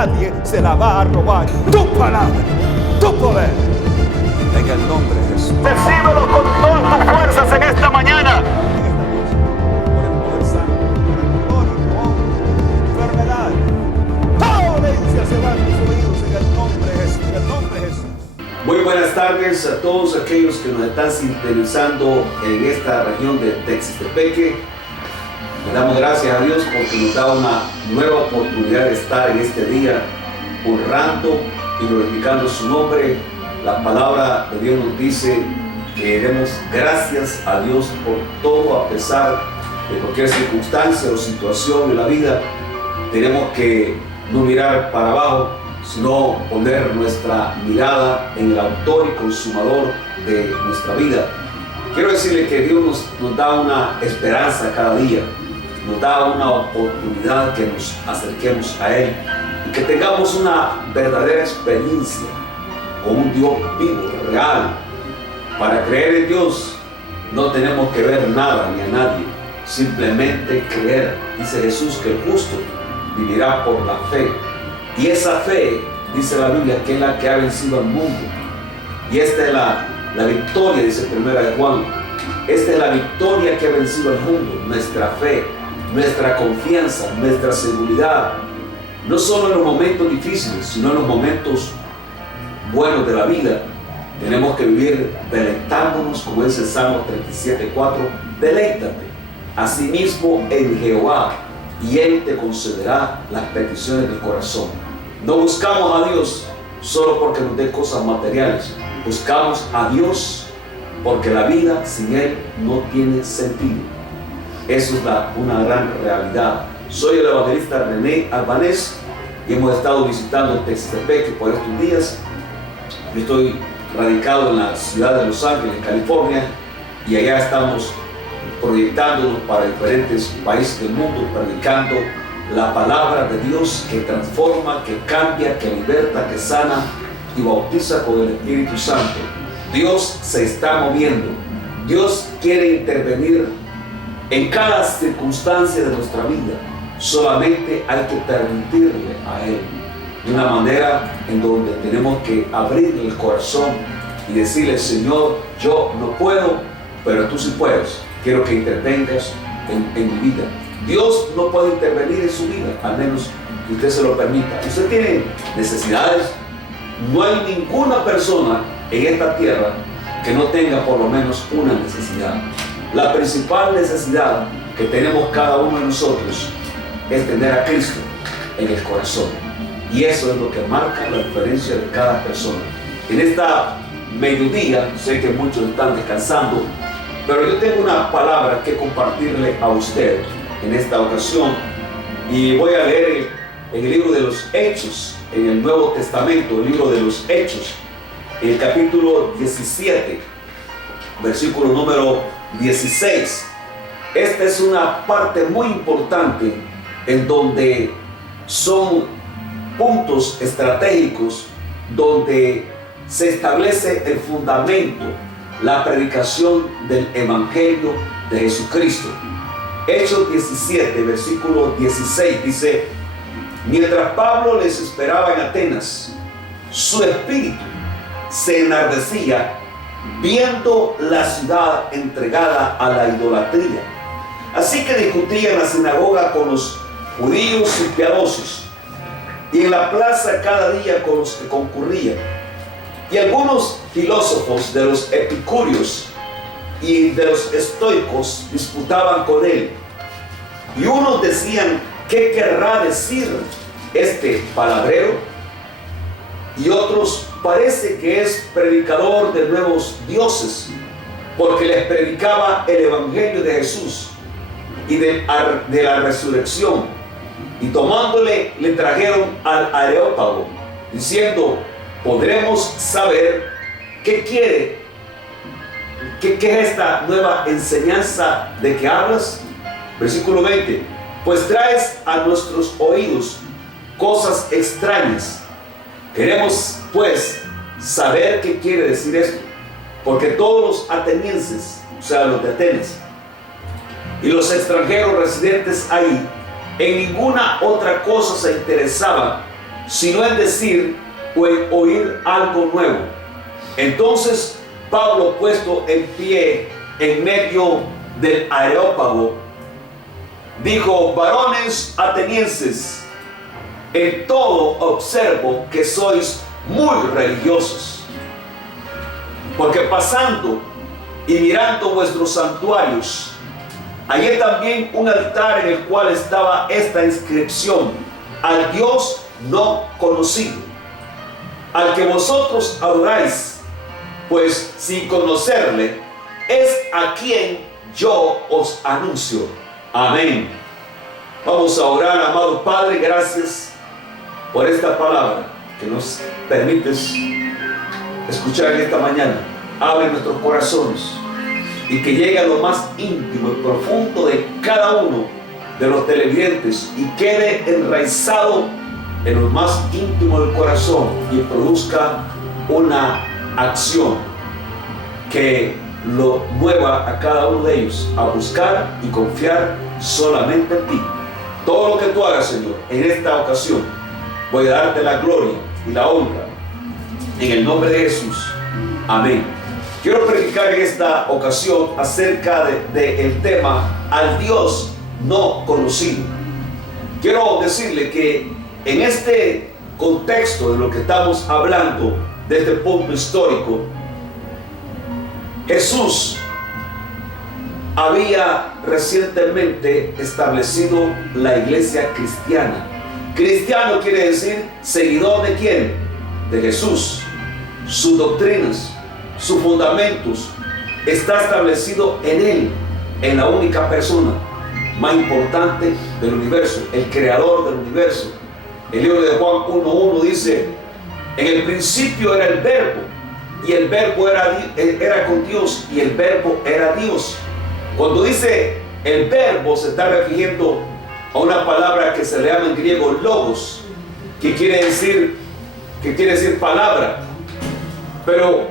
nadie se la va a robar. Tu palabra, tu poder, en el nombre de Jesús. Recíbelo con todas tus fuerzas en esta mañana. Por el poder santo, por el gloria, enfermedad, toda dolencia se va de sus oídos en el nombre de Jesús, en el nombre de Jesús. Muy buenas tardes a todos aquellos que nos están sintonizando en esta región de Texistepeque. Le damos gracias a Dios porque nos da una nueva oportunidad de estar en este día honrando y glorificando su nombre. La palabra de Dios nos dice que demos gracias a Dios por todo, a pesar de cualquier circunstancia o situación de la vida. Tenemos que no mirar para abajo, sino poner nuestra mirada en el autor y consumador de nuestra vida. Quiero decirle que Dios nos da una esperanza cada día, nos da una oportunidad que nos acerquemos a Él y que tengamos una verdadera experiencia con un Dios vivo, real. Para creer en Dios no tenemos que ver nada ni a nadie, simplemente creer. Dice Jesús que el justo vivirá por la fe. Y esa fe, dice la Biblia, que es la que ha vencido al mundo. Y esta es la victoria, dice 1 de Juan. Esta es la victoria que ha vencido al mundo, nuestra fe, nuestra confianza, nuestra seguridad. No solo en los momentos difíciles, sino en los momentos buenos de la vida. Tenemos que vivir deleitándonos, como dice el Salmo 37:4, deleítate asimismo en Jehová, y Él te concederá las peticiones del corazón. No buscamos a Dios solo porque nos dé cosas materiales. Buscamos a Dios porque la vida sin Él no tiene sentido. Eso es una gran realidad. Soy el evangelista René Albanés y hemos estado visitando Texistepeque por estos días. Yo estoy radicado en la ciudad de Los Ángeles, California, y allá estamos proyectándonos para diferentes países del mundo, predicando la palabra de Dios que transforma, que cambia, que liberta, que sana y bautiza con el Espíritu Santo. Dios se está moviendo. Dios quiere intervenir en cada circunstancia de nuestra vida. Solamente hay que permitirle a Él, de una manera en donde tenemos que abrir el corazón y decirle: Señor, yo no puedo, pero tú sí puedes. Quiero que intervengas en mi vida. Dios no puede intervenir en su vida, al menos que usted se lo permita. Usted tiene necesidades. No hay ninguna persona en esta tierra que no tenga por lo menos una necesidad. La principal necesidad que tenemos cada uno de nosotros es tener a Cristo en el corazón. Y eso es lo que marca la diferencia de cada persona. En esta mediodía, sé que muchos están descansando, pero yo tengo una palabra que compartirle a usted en esta ocasión. Y voy a leer en el libro de los Hechos, en el Nuevo Testamento, el libro de los Hechos, el capítulo 17, versículo número 16. Esta es una parte muy importante en donde son puntos estratégicos donde se establece el fundamento, la predicación del Evangelio de Jesucristo. Hechos 17, versículo 16 dice: mientras Pablo les esperaba en Atenas, su espíritu se enardecía viendo la ciudad entregada a la idolatría. Así que discutía en la sinagoga con los judíos impiadosos y en la plaza cada día con los que concurrían. Y algunos filósofos de los epicúreos y de los estoicos disputaban con él. Y unos decían: ¿qué querrá decir este palabrero? Y otros: parece que es predicador de nuevos dioses, porque les predicaba el evangelio de Jesús y de la resurrección. Y tomándole, le trajeron al Areópago, diciendo: ¿podremos saber qué quiere? ¿Qué es esta nueva enseñanza de que hablas? Versículo 20: pues traes a nuestros oídos cosas extrañas. Queremos pues saber qué quiere decir esto, porque todos los atenienses, o sea, los de Atenas, y los extranjeros residentes ahí, en ninguna otra cosa se interesaban sino en decir o en oír algo nuevo. Entonces Pablo, puesto en pie en medio del Areópago, dijo: varones atenienses, en todo observo que sois muy religiosos, porque pasando y mirando vuestros santuarios, hallé también un altar en el cual estaba esta inscripción: al Dios no conocido, al que vosotros adoráis, pues sin conocerle, es a quien yo os anuncio. Amén. Vamos a orar. Amado Padre, gracias por esta palabra que nos permites escuchar en esta mañana. Abre nuestros corazones y que llegue a lo más íntimo y profundo de cada uno de los televidentes y quede enraizado en lo más íntimo del corazón y produzca una acción que lo mueva a cada uno de ellos a buscar y confiar solamente en ti. Todo lo que tú hagas, Señor, en esta ocasión, voy a darte la gloria y la honra en el nombre de Jesús. Amén. Quiero predicar en esta ocasión acerca del tema al Dios no conocido. Quiero decirle que en este contexto de lo que estamos hablando, de este punto histórico, Jesús había recientemente establecido la iglesia cristiana. Cristiano quiere decir seguidor ¿de quién? De Jesús. Sus doctrinas, sus fundamentos, está establecido en Él, en la única persona más importante del universo, el creador del universo. El libro de Juan 1:1 dice: en el principio era el verbo, y el verbo era con Dios, y el verbo era Dios. Cuando dice el verbo, se está refiriendo a una palabra que se le llama en griego logos, que quiere decir palabra. Pero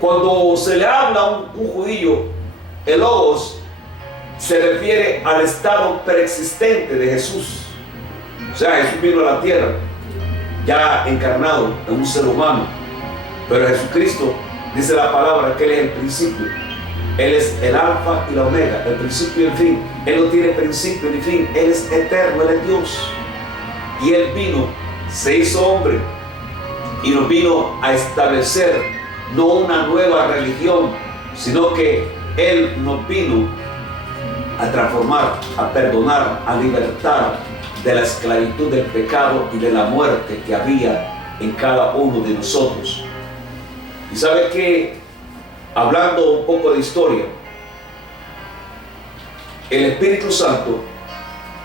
cuando se le habla a un judío, el logos se refiere al estado preexistente de Jesús. O sea, Jesús vino a la tierra ya encarnado en un ser humano, pero Jesucristo, dice la palabra, que Él es el principio. Él es el alfa y la omega, el principio y el fin. Él no tiene principio ni fin. Él es eterno, Él es Dios. Y Él vino, se hizo hombre y nos vino a establecer no una nueva religión, sino que Él nos vino a transformar, a perdonar, a libertar de la esclavitud del pecado y de la muerte que había en cada uno de nosotros. Y sabe que, hablando un poco de historia, el Espíritu Santo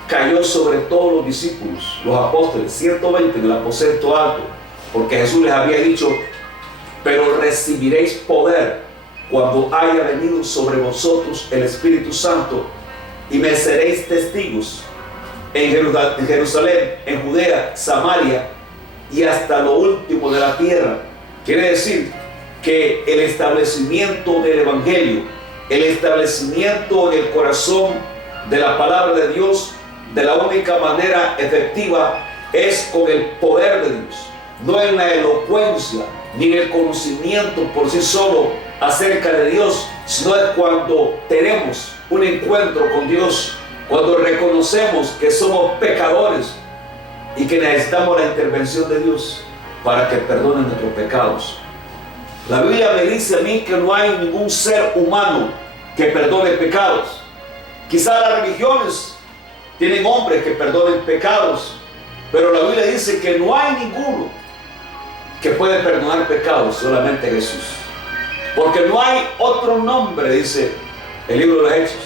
cayó sobre todos los discípulos, los apóstoles, 120 en el aposento alto, porque Jesús les había dicho: pero recibiréis poder cuando haya venido sobre vosotros el Espíritu Santo, y me seréis testigos en Jerusalén, en Judea, Samaria y hasta lo último de la tierra. Quiere decir que el establecimiento del Evangelio, el establecimiento en el corazón de la palabra de Dios, de la única manera efectiva es con el poder de Dios, no en la elocuencia ni en el conocimiento por sí solo acerca de Dios, sino es cuando tenemos un encuentro con Dios, cuando reconocemos que somos pecadores y que necesitamos la intervención de Dios para que perdone nuestros pecados. La Biblia me dice a mí que no hay ningún ser humano que perdone pecados. Quizá las religiones tienen hombres que perdonen pecados, pero la Biblia dice que no hay ninguno que puede perdonar pecados, solamente Jesús. Porque no hay otro nombre, dice el libro de los Hechos,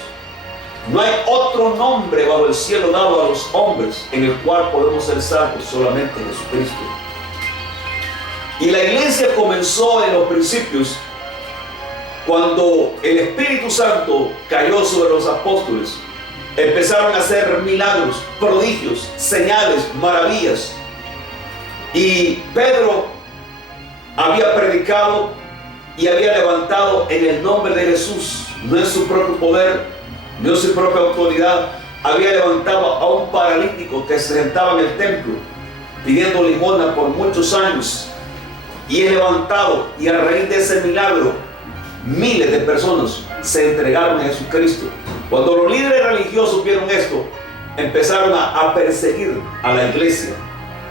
no hay otro nombre bajo el cielo dado a los hombres en el cual podemos ser salvos, solamente Jesucristo. Y la iglesia comenzó en los principios cuando el Espíritu Santo cayó sobre los apóstoles. Empezaron a hacer milagros, prodigios, señales, maravillas. Y Pedro había predicado y había levantado en el nombre de Jesús, no en su propio poder, no en su propia autoridad, había levantado a un paralítico que se sentaba en el templo pidiendo limosna por muchos años, y es levantado, y a raíz de ese milagro miles de personas se entregaron a Jesucristo. Cuando los líderes religiosos vieron esto, empezaron a perseguir a la iglesia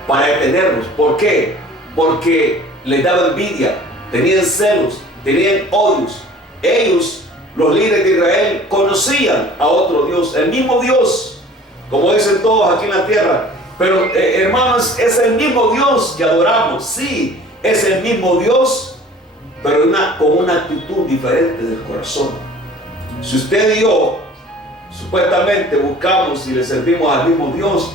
para detenerlos. ¿Por qué? Porque les daba envidia, tenían celos, tenían odios. Ellos, los líderes de Israel, conocían a otro Dios, el mismo Dios, como dicen todos aquí en la tierra. Pero hermanos, es el mismo Dios que adoramos, sí, es el mismo Dios, pero con una actitud diferente del corazón. Si usted y yo supuestamente buscamos y le servimos al mismo Dios,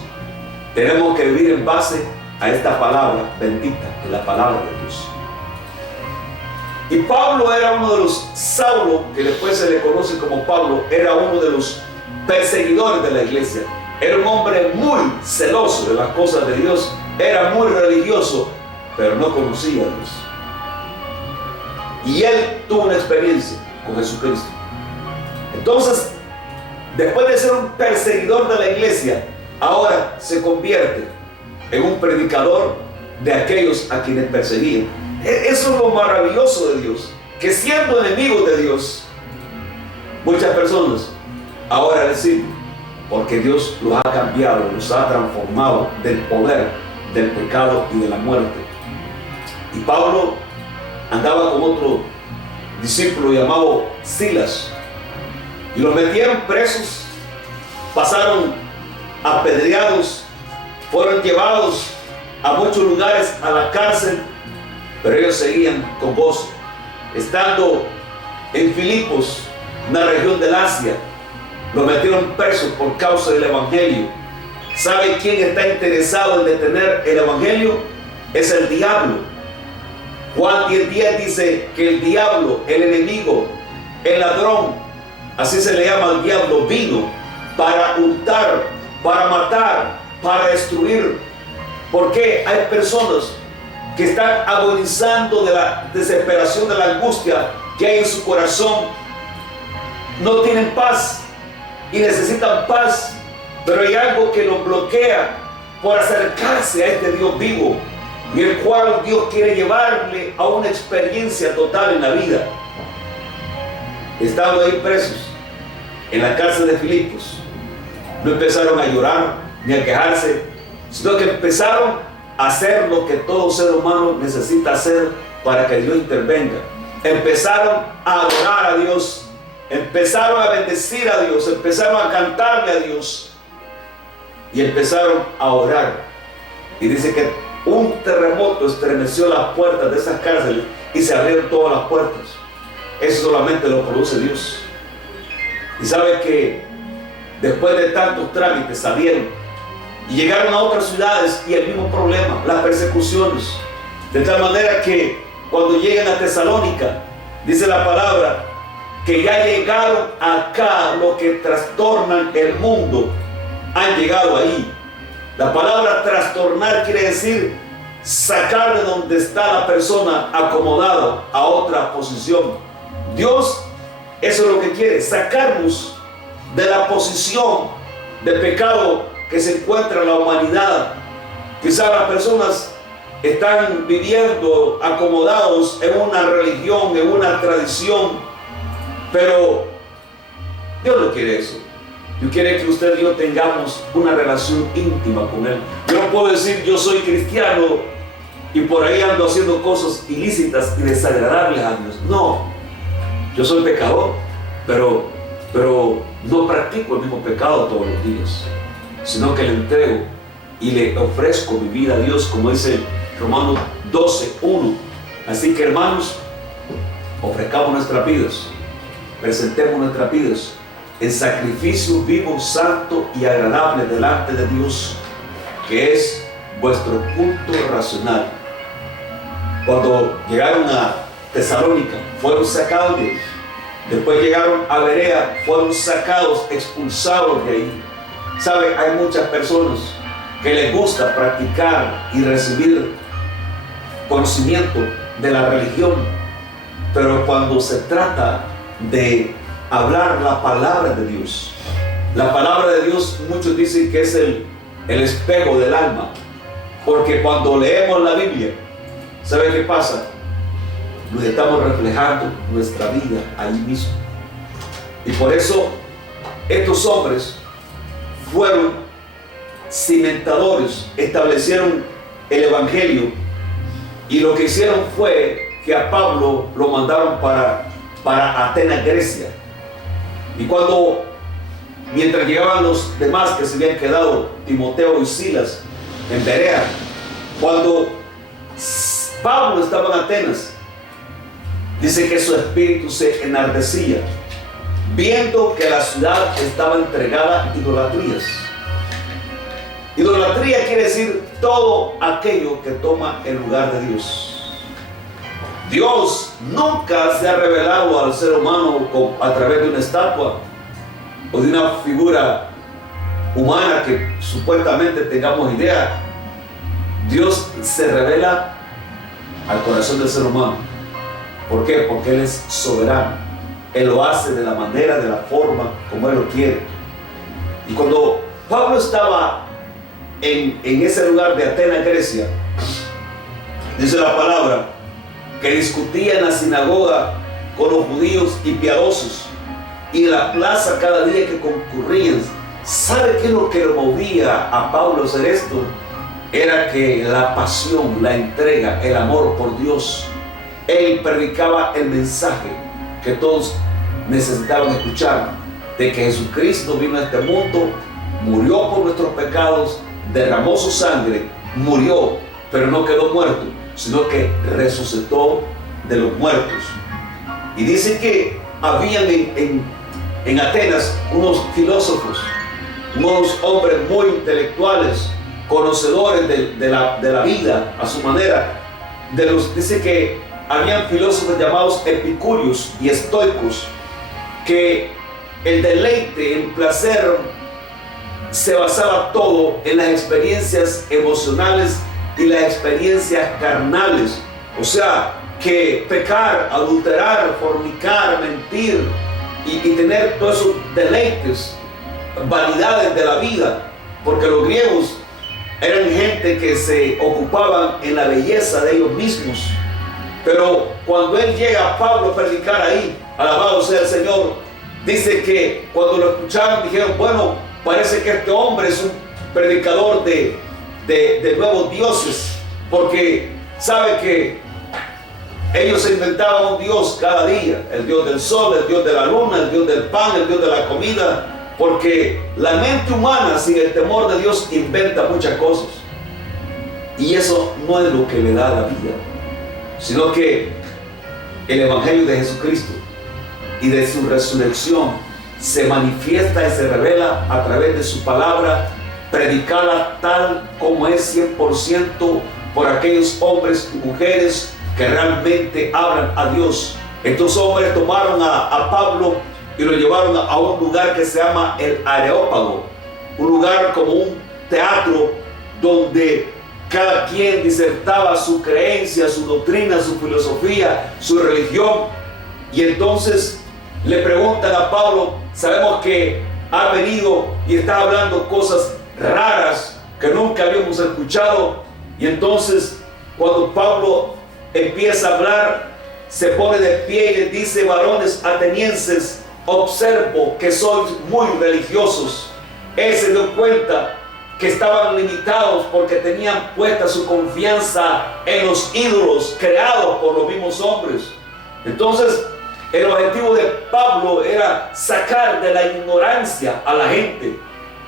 tenemos que vivir en base a esta palabra bendita, de la palabra de Dios. Y Pablo era uno de los, Saulo, que después se le conoce como Pablo, era uno de los perseguidores de la iglesia. Era un hombre muy celoso de las cosas de Dios, era muy religioso, pero no conocía a Dios. Y él tuvo una experiencia con Jesucristo. Entonces, después de ser un perseguidor de la iglesia, ahora se convierte en un predicador de aquellos a quienes perseguían. Eso es lo maravilloso de Dios, que siendo enemigos de Dios, muchas personas ahora le sirven, porque Dios los ha cambiado, los ha transformado del poder, del pecado y de la muerte. Y Pablo andaba con otro discípulo llamado Silas, y los metieron presos, pasaron apedreados, fueron llevados a muchos lugares a la cárcel, pero ellos seguían con gozo. Estando en Filipos, una región del Asia, los metieron presos por causa del evangelio. ¿Sabe quién está interesado en detener el evangelio? Es el diablo. Juan 10:10 dice que el diablo, el enemigo, el ladrón, así se le llama al diablo, vino para hurtar, para matar, para destruir. Porque hay personas que están agonizando de la desesperación, de la angustia que hay en su corazón. No tienen paz y necesitan paz, pero hay algo que los bloquea por acercarse a este Dios vivo, y el cual Dios quiere llevarle a una experiencia total en la vida. Estando ahí presos en la cárcel de Filipos, no empezaron a llorar ni a quejarse, sino que empezaron a hacer lo que todo ser humano necesita hacer para que Dios intervenga. Empezaron a adorar a Dios, empezaron a bendecir a Dios, empezaron a cantarle a Dios y empezaron a orar. Y dice que un terremoto estremeció las puertas de esas cárceles y se abrieron todas las puertas. Eso solamente lo produce Dios. Y sabe que después de tantos trámites salieron y llegaron a otras ciudades y el mismo problema, las persecuciones. De tal manera que cuando llegan a Tesalónica, dice la palabra, que ya llegaron acá los que trastornan el mundo, han llegado ahí. La palabra trastornar quiere decir sacar de donde está la persona acomodada a otra posición. Dios, eso es lo que quiere, sacarnos de la posición de pecado que se encuentra en la humanidad. Quizás las personas están viviendo acomodados en una religión, en una tradición, pero Dios no quiere eso. Dios quiere que usted y yo tengamos una relación íntima con Él. Yo no puedo decir yo soy cristiano y por ahí ando haciendo cosas ilícitas y desagradables a Dios. No, yo soy pecador, pero no practico el mismo pecado todos los días, sino que le entrego y le ofrezco mi vida a Dios, como dice Romanos 12:1. Así que, hermanos, ofrezcamos nuestras vidas, presentemos nuestras vidas en sacrificio vivo, santo y agradable delante de Dios, que es vuestro culto racional. Cuando llegaron a Tesalónica, fueron sacados de ahí. Después llegaron a Berea, fueron sacados, expulsados de ahí. ¿Sabe? Hay muchas personas que les gusta practicar y recibir conocimiento de la religión, pero cuando se trata de hablar la palabra de Dios, la palabra de Dios, muchos dicen que es el espejo del alma. Porque cuando leemos la Biblia, ¿sabe qué pasa? Nos estamos reflejando nuestra vida ahí mismo. Y por eso estos hombres fueron cimentadores, establecieron el Evangelio, y lo que hicieron fue que a Pablo lo mandaron para Atenas, Grecia. Y mientras llegaban los demás que se habían quedado, Timoteo y Silas, en Berea, cuando Pablo estaba en Atenas, dice que su espíritu se enardecía, viendo que la ciudad estaba entregada a idolatrías. Idolatría quiere decir todo aquello que toma el lugar de Dios. Dios nunca se ha revelado al ser humano a través de una estatua o de una figura humana que supuestamente tengamos idea. Dios se revela al corazón del ser humano. ¿Por qué? Porque Él es soberano. Él lo hace de la manera, de la forma como Él lo quiere. Y cuando Pablo estaba en ese lugar de Atenas, Grecia, dice la palabra que discutía en la sinagoga con los judíos y piadosos, y en la plaza cada día que concurrían. ¿Sabe qué es lo que lo movía a Pablo a hacer esto? Era que la pasión, la entrega, el amor por Dios. Él predicaba el mensaje que todos necesitaban escuchar, de que Jesucristo vino a este mundo, murió por nuestros pecados, derramó su sangre, murió, pero no quedó muerto, sino que resucitó de los muertos. Y dice que habían en Atenas unos filósofos, unos hombres muy intelectuales, conocedores de la vida a su manera. Dice que habían filósofos llamados epicúreos y estoicos, que el deleite, el placer, se basaba todo en las experiencias emocionales y las experiencias carnales. O sea, que pecar, adulterar, fornicar, mentir y tener todos esos deleites, vanidades de la vida, porque los griegos eran gente que se ocupaban en la belleza de ellos mismos. Pero cuando él llega, Pablo, a predicar ahí, alabado sea el Señor, dice que cuando lo escucharon dijeron: bueno, parece que este hombre es un predicador de nuevos dioses, porque sabe que ellos se inventaban un dios cada día, el dios del sol, el dios de la luna, el dios del pan, el dios de la comida, porque la mente humana sin el temor de Dios inventa muchas cosas, y eso no es lo que le da la vida, sino que el Evangelio de Jesucristo y de su resurrección se manifiesta y se revela a través de su palabra, predicada tal como es 100% por aquellos hombres y mujeres que realmente hablan a Dios. Estos hombres tomaron a Pablo y lo llevaron a un lugar que se llama el Areópago, un lugar como un teatro donde cada quien disertaba su creencia, su doctrina, su filosofía, su religión. Y entonces le preguntan a Pablo: sabemos que ha venido y está hablando cosas raras que nunca habíamos escuchado. Y entonces cuando Pablo empieza a hablar, se pone de pie y les dice: varones atenienses, observo que sois muy religiosos. Él se dio cuenta que estaban limitados porque tenían puesta su confianza en los ídolos creados por los mismos hombres. Entonces el objetivo de Pablo era sacar de la ignorancia a la gente.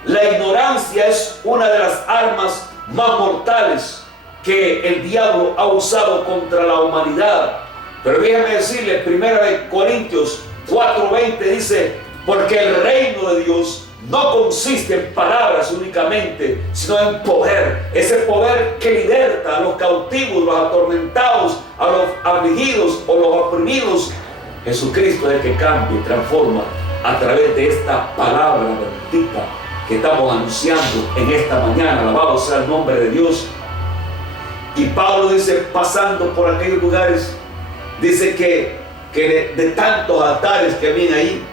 La ignorancia es una de las armas más mortales que el diablo ha usado contra la humanidad. Pero déjame decirle, 1 Corintios 4:20 dice: porque el reino de Dios no consiste en palabras únicamente, sino en poder. Ese poder que liberta a los cautivos, los atormentados, a los afligidos o los oprimidos. Jesucristo es el que cambia y transforma a través de esta palabra bendita que estamos anunciando en esta mañana. Alabado sea el nombre de Dios. Y Pablo dice, pasando por aquellos lugares, dice que de tantos altares que había ahí,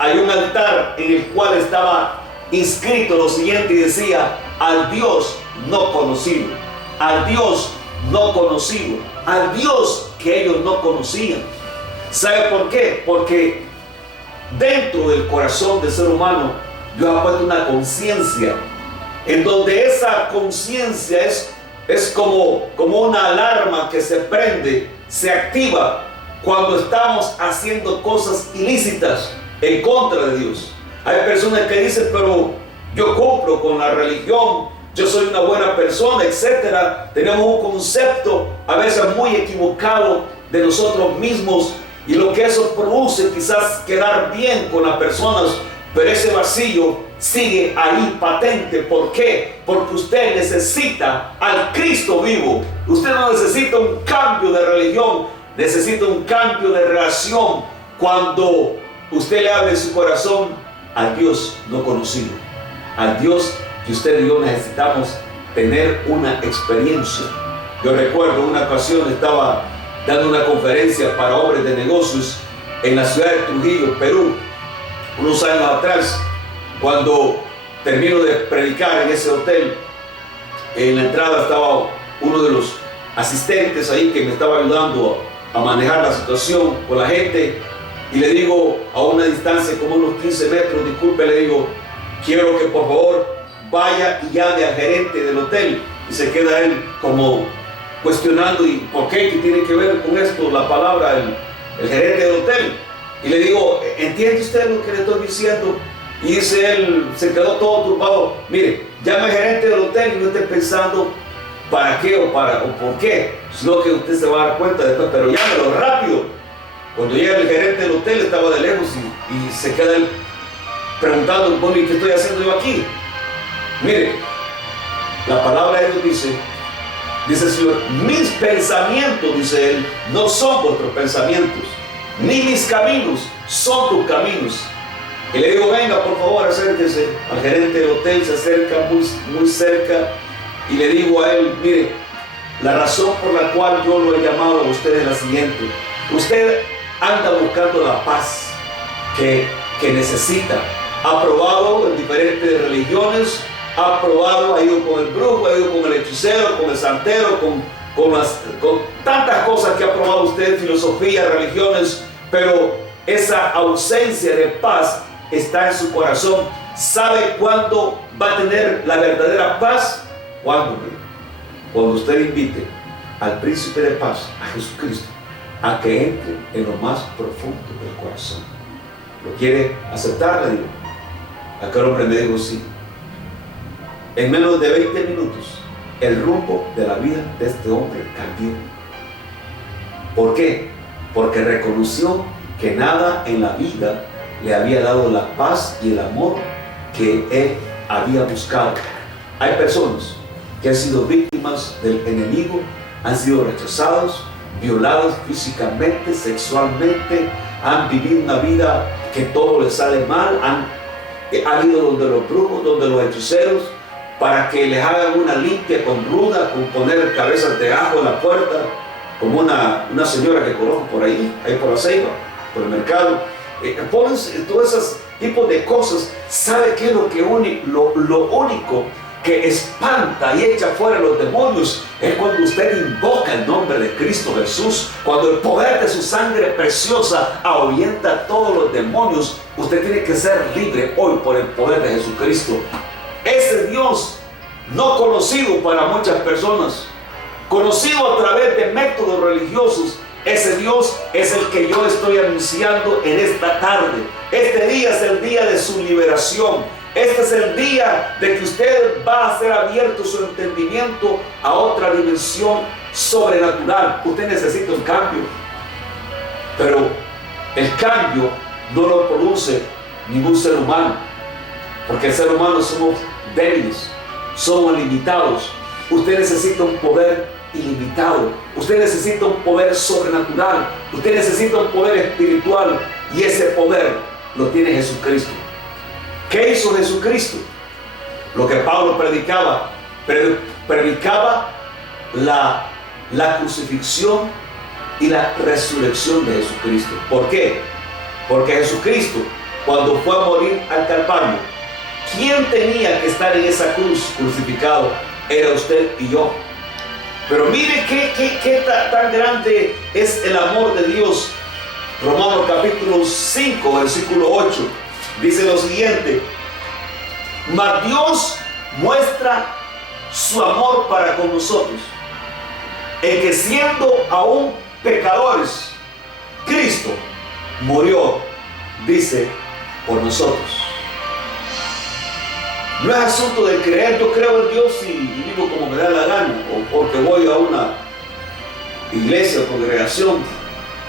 hay un altar en el cual estaba inscrito lo siguiente y decía: al Dios no conocido. al Dios no conocido, al Dios que ellos no conocían. ¿Sabe por qué? Porque dentro del corazón del ser humano Dios ha puesto una conciencia, en donde esa conciencia es como una alarma que se prende, se activa cuando estamos haciendo cosas ilícitas en contra de Dios. Hay personas que dicen, pero yo cumplo con la religión, yo soy una buena persona, etc. Tenemos un concepto a veces muy equivocado de nosotros mismos, y lo que eso produce quizás quedar bien con las personas, pero ese vacío sigue ahí patente. ¿Por qué? Porque usted necesita al Cristo vivo. Usted no necesita un cambio de religión, necesita un cambio de relación cuando usted le abre su corazón al Dios no conocido, al Dios que usted y yo necesitamos tener una experiencia. Yo recuerdo una ocasión estaba dando una conferencia para hombres de negocios en la ciudad de Trujillo, Perú, unos años atrás. Cuando termino de predicar en ese hotel, en la entrada estaba uno de los asistentes ahí que me estaba ayudando a manejar la situación con la gente, y le digo a una distancia como unos 15 metros, disculpe, le digo, quiero que por favor vaya y llame al gerente del hotel. Y se queda él como cuestionando, ¿y por qué? ¿Qué tiene que ver con esto la palabra el gerente del hotel? Y le digo, ¿entiende usted lo que le estoy diciendo? Y dice él, se quedó todo turbado, mire, llame al gerente del hotel y no esté pensando para qué o por qué, sino que usted se va a dar cuenta después, pero llámelo rápido. Cuando llega el gerente del hotel, estaba de lejos y se queda él preguntando, bueno, ¿y qué estoy haciendo yo aquí? Mire, la palabra de Dios dice el Señor, mis pensamientos, dice él, no son vuestros pensamientos, ni mis caminos son tus caminos. Y le digo, venga, por favor, acérquese. Al gerente del hotel se acerca muy cerca, y le digo a él, mire, la razón por la cual yo lo he llamado a usted es la siguiente. Usted anda buscando la paz que necesita. Ha probado en diferentes religiones, ha probado, ha ido con el brujo, ha ido con el hechicero, con el santero, con tantas cosas que ha probado usted, filosofía, religiones, pero esa ausencia de paz está en su corazón. ¿Sabe cuándo va a tener la verdadera paz? Cuando usted invite al príncipe de paz, a Jesucristo, a que entre en lo más profundo del corazón. ¿Lo quiere aceptar? Le digo. Aquel hombre me dijo sí. En menos de 20 minutos, el rumbo de la vida de este hombre cambió. ¿Por qué? Porque reconoció que nada en la vida le había dado la paz y el amor que él había buscado. Hay personas que han sido víctimas del enemigo, han sido rechazados, violados físicamente, sexualmente, han vivido una vida que todo les sale mal, han ido donde los brujos, donde los hechiceros, para que les hagan una limpia con ruda, con poner cabezas de ajo en la puerta, como una señora que conozco por ahí por la Ceiba, por el mercado. Ponen todos esos tipos de cosas. ¿Sabe qué es lo único que espanta y echa fuera los demonios? Es cuando usted invoca el nombre de Cristo Jesús, cuando el poder de su sangre preciosa ahuyenta a todos los demonios. Usted tiene que ser libre hoy por el poder de Jesucristo. Ese Dios no conocido para muchas personas, conocido a través de métodos religiosos, ese Dios es el que yo estoy anunciando en esta tarde. Este día es el día de su liberación. Este es el día de que usted va a ser abierto su entendimiento a otra dimensión sobrenatural. Usted necesita un cambio, pero el cambio no lo produce ningún ser humano, porque el ser humano somos débiles, somos limitados. Usted necesita un poder ilimitado, usted necesita un poder sobrenatural, usted necesita un poder espiritual, y ese poder lo tiene Jesucristo. ¿Qué hizo Jesucristo? Lo que Pablo predicaba, predicaba la crucifixión y la resurrección de Jesucristo. ¿Por qué? Porque Jesucristo, cuando fue a morir al Calvario, ¿quién tenía que estar en esa cruz crucificado? Era usted y yo. Pero mire qué tan grande es el amor de Dios. Romanos capítulo 5, versículo 8, dice lo siguiente: mas Dios muestra su amor para con nosotros, en que siendo aún pecadores, Cristo murió, dice, por nosotros. No es asunto de creer, yo creo en Dios y vivo como me da la gana, o porque voy a una iglesia o congregación,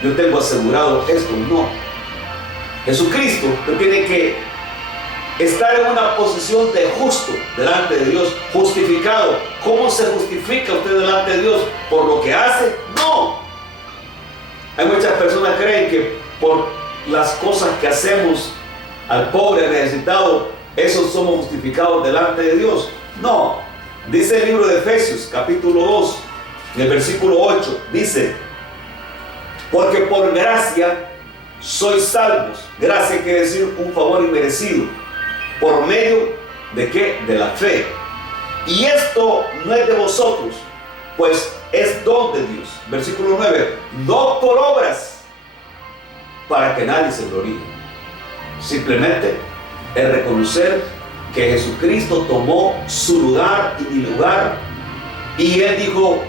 yo tengo asegurado esto. No. Jesucristo tiene que estar en una posición de justo delante de Dios, justificado. ¿Cómo se justifica usted delante de Dios? ¿Por lo que hace? No. Hay muchas personas que creen que por las cosas que hacemos al pobre, al necesitado, esos somos justificados delante de Dios. No. Dice el libro de Efesios, capítulo 2, en el versículo 8, dice: porque por gracia sois salvos. Gracia quiere decir un favor inmerecido. ¿Por medio de qué? De la fe. Y esto no es de vosotros, pues es don de Dios. Versículo 9. No por obras, para que nadie se gloríe. Simplemente es reconocer que Jesucristo tomó su lugar y mi lugar. Y Él dijo: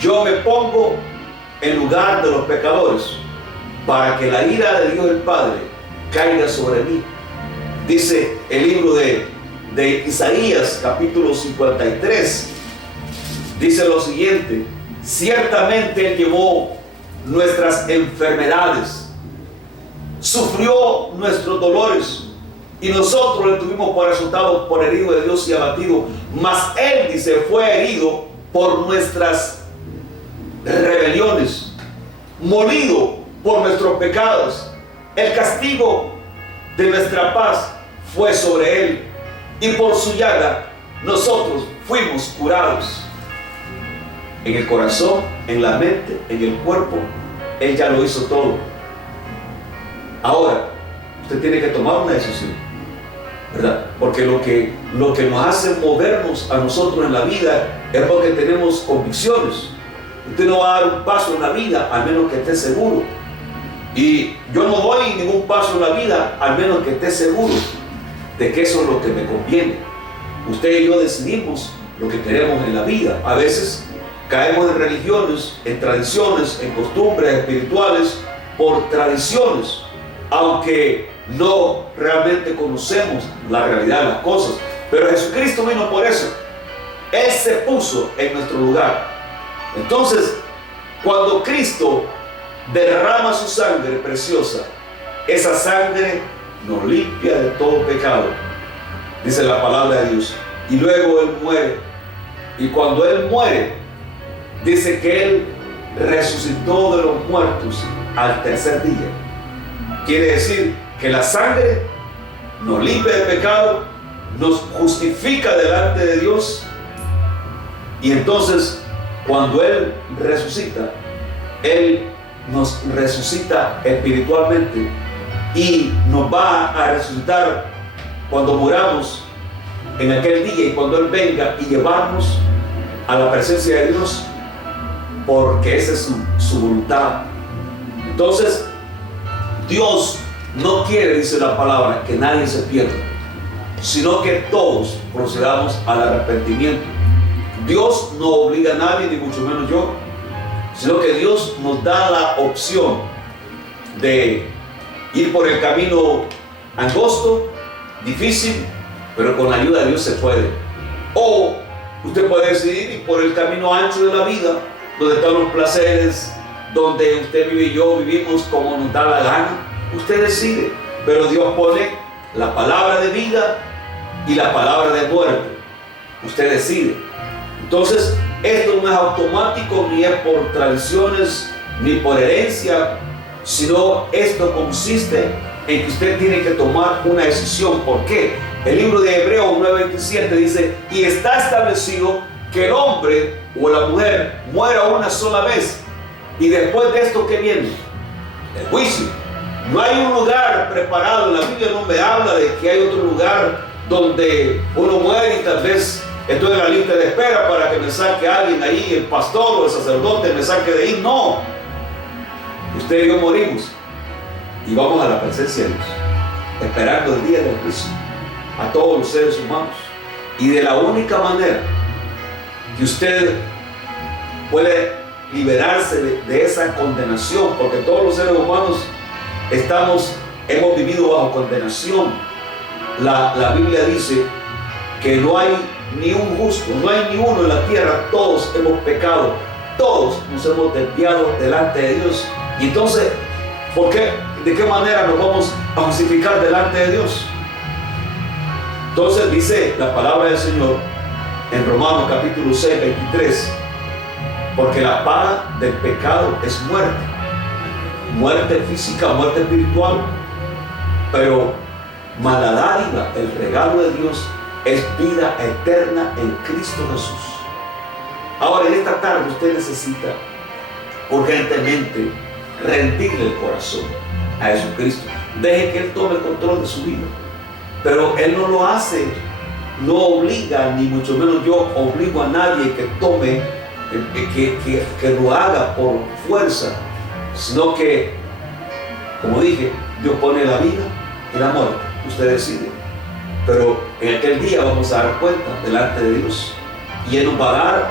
yo me pongo en lugar de los pecadores, para que la ira de Dios el Padre caiga sobre mí. Dice el libro de Isaías, capítulo 53, dice lo siguiente: ciertamente Él llevó nuestras enfermedades, sufrió nuestros dolores, y nosotros le tuvimos por resultado por herido de Dios y abatido. Mas Él, dice, fue herido por nuestras rebeliones, molido por nuestros pecados. El castigo de nuestra paz fue sobre Él, y por su llaga nosotros fuimos curados. En el corazón, en la mente, en el cuerpo, Él ya lo hizo todo. Ahora, usted tiene que tomar una decisión, ¿verdad? Porque lo que nos hace movernos a nosotros en la vida es porque tenemos convicciones. Usted no va a dar un paso en la vida a menos que esté seguro. Y yo no doy ningún paso en la vida al menos que esté seguro de que eso es lo que me conviene. Usted y yo decidimos lo que queremos en la vida. A veces caemos en religiones, en tradiciones, en costumbres espirituales por tradiciones, aunque no realmente conocemos la realidad de las cosas. Pero Jesucristo vino por eso. Él se puso en nuestro lugar. Entonces, cuando Cristo derrama su sangre preciosa, esa sangre nos limpia de todo pecado, dice la palabra de Dios. Y luego Él muere. Y cuando Él muere, dice que Él resucitó de los muertos al tercer día. Quiere decir que la sangre nos limpia de pecado, nos justifica delante de Dios. Y entonces, cuando Él resucita, Él nos resucita espiritualmente y nos va a resucitar cuando muramos en aquel día, y cuando Él venga y llevarnos a la presencia de Dios, porque esa es su voluntad. Entonces, Dios no quiere, dice la palabra, que nadie se pierda, sino que todos procedamos al arrepentimiento. Dios no obliga a nadie, ni mucho menos yo, sino que Dios nos da la opción de ir por el camino angosto, difícil, pero con la ayuda de Dios se puede. O usted puede decidir ir por el camino ancho de la vida, donde están los placeres, donde usted vive y yo vivimos como nos da la gana. Usted decide, pero Dios pone la palabra de vida y la palabra de muerte. Usted decide. Entonces, esto no es automático, ni es por tradiciones, ni por herencia, sino esto consiste en que usted tiene que tomar una decisión. ¿Por qué? El libro de Hebreos 9:27 dice: y está establecido que el hombre o la mujer muera una sola vez, y después de esto, ¿qué viene? El juicio. No hay un lugar preparado. La Biblia no me habla de que hay otro lugar donde uno muere y tal vez estoy en la lista de espera para que me saque alguien ahí, el pastor o el sacerdote me saque de ahí. No. Usted y yo morimos y vamos a la presencia de Dios, esperando el día del juicio a todos los seres humanos. Y de la única manera que usted puede liberarse de esa condenación, porque todos los seres humanos hemos vivido bajo condenación. La Biblia dice que no hay ni un justo, no hay ni uno en la tierra, todos hemos pecado, todos nos hemos desviado delante de Dios. Y entonces, ¿por qué? ¿De qué manera nos vamos a justificar delante de Dios? Entonces dice la palabra del Señor en Romanos capítulo 6, 23, porque la paga del pecado es muerte, muerte física, muerte espiritual, pero la dádiva, el regalo de Dios es vida eterna en Cristo Jesús. Ahora, en esta tarde usted necesita urgentemente rendirle el corazón a Jesucristo. Deje que Él tome el control de su vida. Pero Él no lo hace, no obliga, ni mucho menos yo obligo a nadie que tome, que lo haga por fuerza, sino que, como dije, Dios pone la vida y la muerte, usted decide. Pero en aquel día vamos a dar cuenta delante de Dios y Él nos va a dar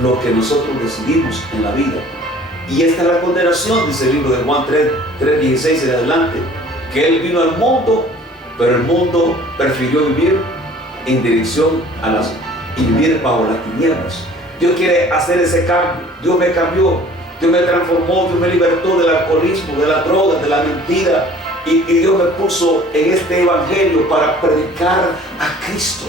lo que nosotros decidimos en la vida. Y esta es la condenación, dice el libro de Juan 3:16 en adelante, que Él vino al mundo, pero el mundo prefirió vivir en dirección y vivir bajo las tinieblas. Dios quiere hacer ese cambio. Dios me cambió, Dios me transformó, Dios me libertó del alcoholismo, de la droga, de la mentira. Y Dios me puso en este evangelio para predicar a Cristo,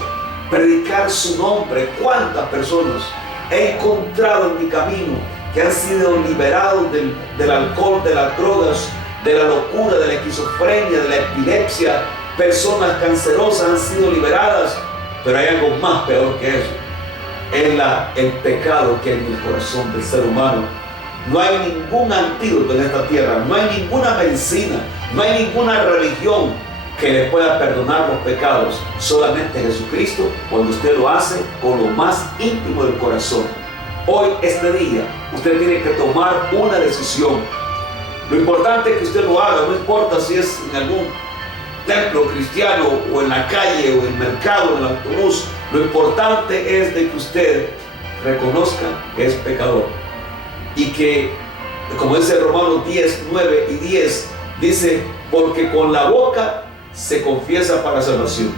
predicar su nombre. ¿Cuántas personas he encontrado en mi camino que han sido liberados del alcohol, de las drogas, de la locura, de la esquizofrenia, de la epilepsia? Personas cancerosas han sido liberadas, pero hay algo más peor que eso. Es el pecado que hay en el corazón del ser humano. No hay ningún antídoto en esta tierra, no hay ninguna medicina, no hay ninguna religión que le pueda perdonar los pecados. Solamente Jesucristo, cuando usted lo hace con lo más íntimo del corazón. Hoy, este día, usted tiene que tomar una decisión. Lo importante es que usted lo haga, no importa si es en algún templo cristiano o en la calle o en el mercado, en el autobús. Lo importante es de que usted reconozca que es pecador y que, como dice Romanos 10, 9 y 10, dice, porque con la boca se confiesa para salvación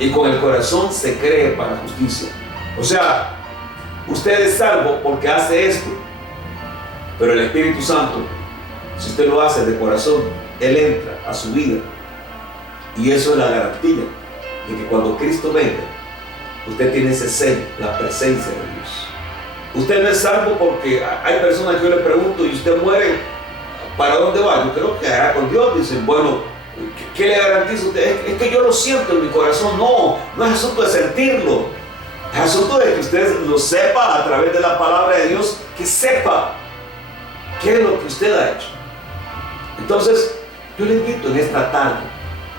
y con el corazón se cree para justicia. O sea, usted es salvo porque hace esto, pero el Espíritu Santo, si usted lo hace de corazón, Él entra a su vida. Y eso es la garantía de que cuando Cristo venga, usted tiene ese sello, la presencia de Dios. Usted no es salvo porque hay personas que yo le pregunto, ¿y usted muere? ¿Para dónde va? Yo creo que allá con Dios. Dicen, bueno, ¿qué le garantiza a usted? Es que yo lo siento en mi corazón. No es asunto de sentirlo. Es asunto de que usted lo sepa a través de la palabra de Dios, que sepa qué es lo que usted ha hecho. Entonces, yo le invito en esta tarde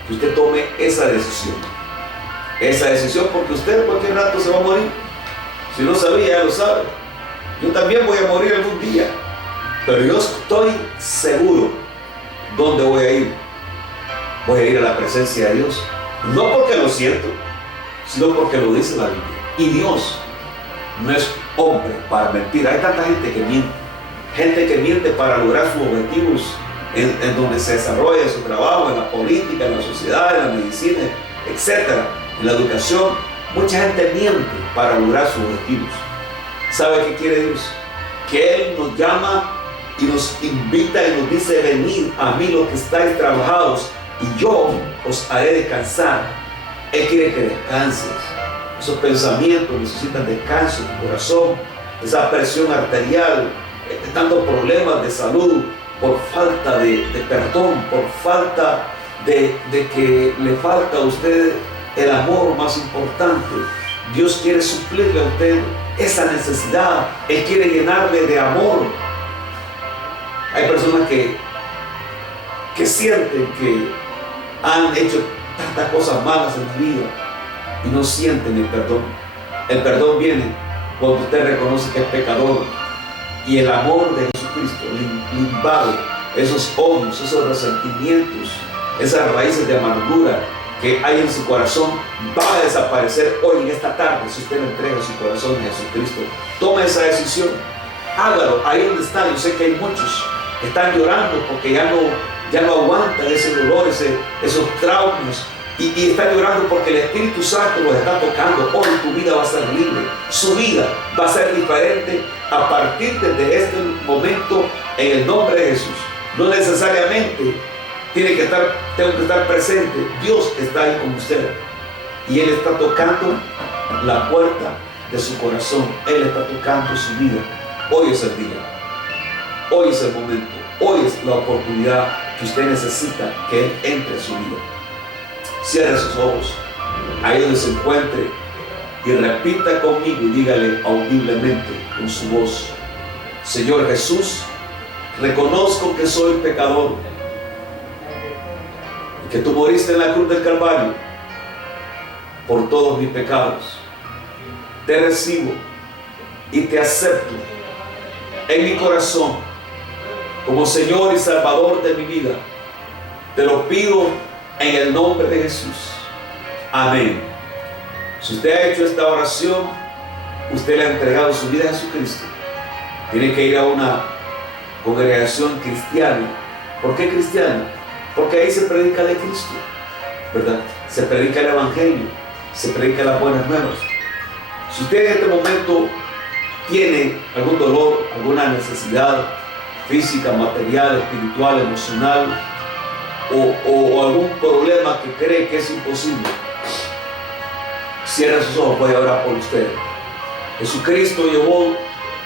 que usted tome esa decisión. Esa decisión, porque usted en cualquier rato se va a morir. Si no sabía, ya lo sabe. Yo también voy a morir algún día. Pero yo estoy seguro dónde voy a ir. Voy a ir a la presencia de Dios. No porque lo siento, sino porque lo dice la Biblia. Y Dios no es hombre para mentir. Hay tanta gente que miente. Gente que miente para lograr sus objetivos en donde se desarrolla su trabajo, en la política, en la sociedad, en la medicina, etc. En la educación. Mucha gente miente para lograr sus objetivos. ¿Sabe qué quiere Dios? Que Él nos llama y nos invita y nos dice, venid a mí los que estáis trabajados y yo os haré descansar. Él quiere que descanses. Esos pensamientos necesitan descanso en tu corazón. Esa presión arterial, tantos problemas de salud por falta de perdón, por falta de que le falta a usted el amor más importante. Dios quiere suplirle a usted esa necesidad. Él quiere llenarle de amor. Hay personas que sienten que han hecho tantas cosas malas en la vida y no sienten el perdón. El perdón viene cuando usted reconoce que es pecador y el amor de Jesucristo le invade esos odios, esos resentimientos, esas raíces de amargura que hay en su corazón. Va a desaparecer hoy en esta tarde si usted le entrega su corazón a Jesucristo. Tome esa decisión, hágalo ahí donde está. Yo sé que hay muchos que están llorando porque ya no aguantan ese dolor, esos traumas. Y están llorando porque el Espíritu Santo los está tocando. Hoy tu vida va a ser libre. Su vida va a ser diferente a partir de este momento en el nombre de Jesús. No necesariamente tengo que estar presente. Dios está ahí con usted. Y Él está tocando la puerta de su corazón. Él está tocando su vida. Hoy es el día. Hoy es el momento. Hoy es la oportunidad que usted necesita que Él entre en su vida. Cierre sus ojos, ahí donde se encuentre, y repita conmigo y dígale audiblemente con su voz: Señor Jesús, reconozco que soy pecador y que tú moriste en la cruz del Calvario por todos mis pecados. Te recibo y te acepto en mi corazón como Señor y Salvador de mi vida. Te lo pido en el nombre de Jesús. Amén. Si usted ha hecho esta oración, usted le ha entregado su vida a Jesucristo. Tiene que ir a una congregación cristiana. ¿Por qué cristiana? Porque ahí se predica de Cristo, ¿verdad? Se predica el Evangelio, se predica las buenas nuevas. Si usted en este momento tiene algún dolor, alguna necesidad física, material, espiritual, emocional, o algún problema que cree que es imposible, cierra sus ojos, voy a orar por usted. Jesucristo llevó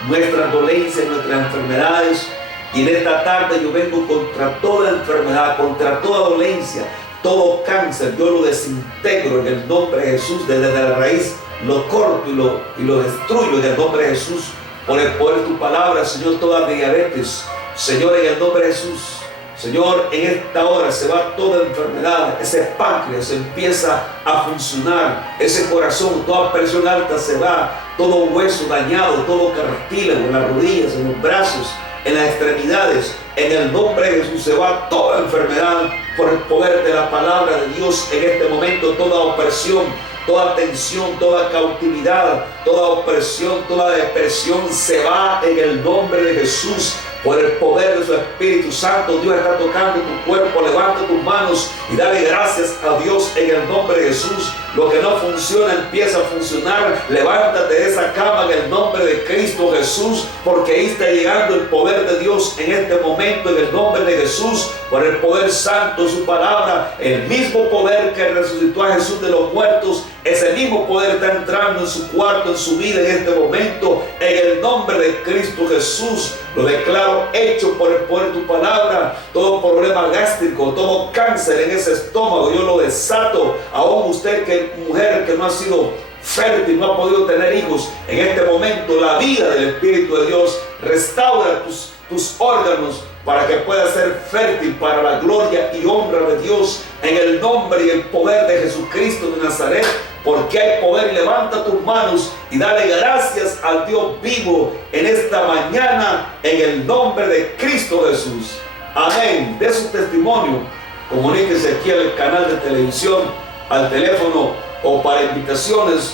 nuestras dolencias, nuestras enfermedades, y en esta tarde yo vengo contra toda enfermedad, contra toda dolencia, todo cáncer. Yo lo desintegro en el nombre de Jesús, desde la raíz lo corto y lo destruyo en el nombre de Jesús, por el poder de tu palabra. Señor, toda diabetes, Señor, en el nombre de Jesús. Señor, en esta hora se va toda enfermedad, ese páncreas empieza a funcionar, ese corazón, toda presión alta se va, todo hueso dañado, todo cartílago en las rodillas, en los brazos, en las extremidades. En el nombre de Jesús se va toda enfermedad por el poder de la palabra de Dios. En este momento toda opresión, toda tensión, toda cautividad, toda opresión, toda depresión se va en el nombre de Jesús. Por el poder de su Espíritu Santo, Dios está tocando tu cuerpo. Levanta tus manos y dale gracias a Dios en el nombre de Jesús. Lo que no funciona empieza a funcionar. Levántate de esa cama en el nombre de Cristo Jesús, porque ahí está llegando el poder de Dios en este momento, en el nombre de Jesús. Por el poder santo de su palabra, el mismo poder que resucitó a Jesús de los muertos, ese mismo poder está entrando en su cuarto, en su vida en este momento. En el nombre de Cristo Jesús lo declaro hecho por el poder de tu palabra. Todo problema gástrico, todo cáncer en ese estómago, yo lo desato. Aún usted, mujer que no ha sido fértil, no ha podido tener hijos, en este momento la vida del Espíritu de Dios restaura tus órganos para que puedas ser fértil para la gloria y honra de Dios, en el nombre y el poder de Jesucristo de Nazaret. Porque hay poder. Levanta tus manos y dale gracias al Dios vivo en esta mañana, en el nombre de Cristo Jesús. Amén. De su testimonio, comuníquese aquí al canal de televisión, al teléfono, o para invitaciones.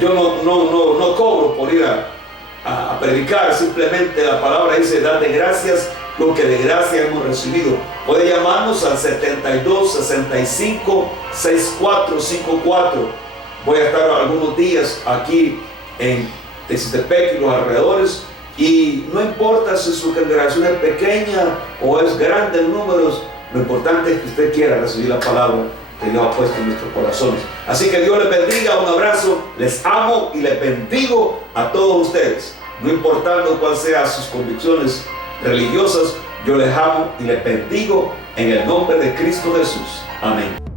Yo no cobro por ir a predicar. Simplemente la palabra dice: date gracias lo que de gracia hemos recibido. Puede llamarnos al 72 65 6454. Voy a estar algunos días aquí en Texistepec y los alrededores, y no importa si su congregación es pequeña o es grande en números, lo importante es que usted quiera recibir la palabra que Dios ha puesto en nuestros corazones. Así que Dios les bendiga, un abrazo, les amo y les bendigo a todos ustedes. No importando cuáles sean sus convicciones religiosas, yo les amo y les bendigo en el nombre de Cristo Jesús. Amén.